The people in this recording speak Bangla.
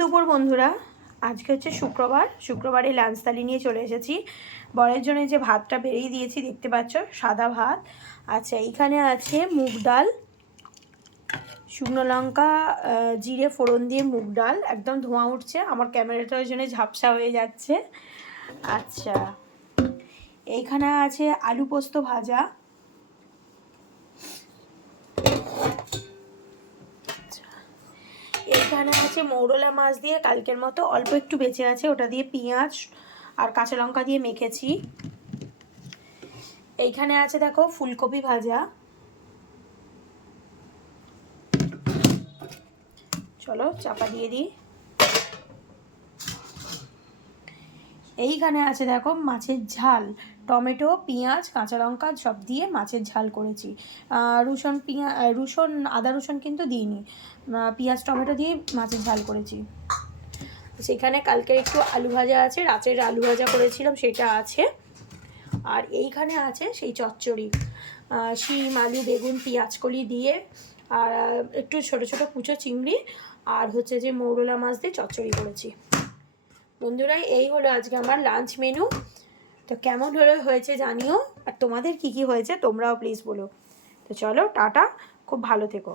দুপুর বন্ধুরা, আজকে হচ্ছে শুক্রবারে লাঞ্চ থালি নিয়ে চলে এসেছি। বরের জন্য যে ভাতটা বেরিয়ে দিয়েছি দেখতে পাচ্ছ, সাদা ভাত। আচ্ছা, এইখানে আছে মুগ ডাল, শুকনো লঙ্কা জিরে ফোড়ন দিয়ে মুগ ডাল, একদম ধোঁয়া উঠছে, আমার ক্যামেরাটার জন্য ঝাপসা হয়ে যাচ্ছে। আচ্ছা, এইখানে আছে আলু পোস্ত ভাজা, এইখানে আছে মৌরলা মাছ দিয়ে কালকের মতো অল্প একটু বেঁচে আছে, ওটা দিয়ে পেঁয়াজ আর কাঁচা লঙ্কা দিয়ে মেখেছি। এইখানে আছে দেখো ফুলকপি ভাজা। চলো চাপা দিয়ে দিই। এইখানে আছে দেখো মাছের ঝাল, টমেটো পেঁয়াজ কাঁচা লঙ্কা সব দিয়ে মাছের ঝাল করেছি। রসুন আদা রসুন কিন্তু দিইনি, পেঁয়াজ টমেটো দিয়ে মাছের ঝাল করেছি। সেখানে কালকে একটু আলু ভাজা আছে, রাতের আলু ভাজা করেছিলাম সেটা আছে। আর এইখানে আছে সেই চচ্চড়ি, শিম আলু বেগুন পেঁয়াজ কলি দিয়ে, আর একটু ছোট ছোট কুচো চিংড়ি, আর হচ্ছে যে মৌরলা মাছ দিয়ে চচ্চড়ি করেছি। বন্ধুরা, এই হলো আজকে আমার লাঞ্চ মেনু। তো কেমন হয়েছে জানিও, আর তোমাদের কি কি হয়েছে তোমরাও প্লিজ বলো। তো চলো টাটা, খুব ভালো থেকো।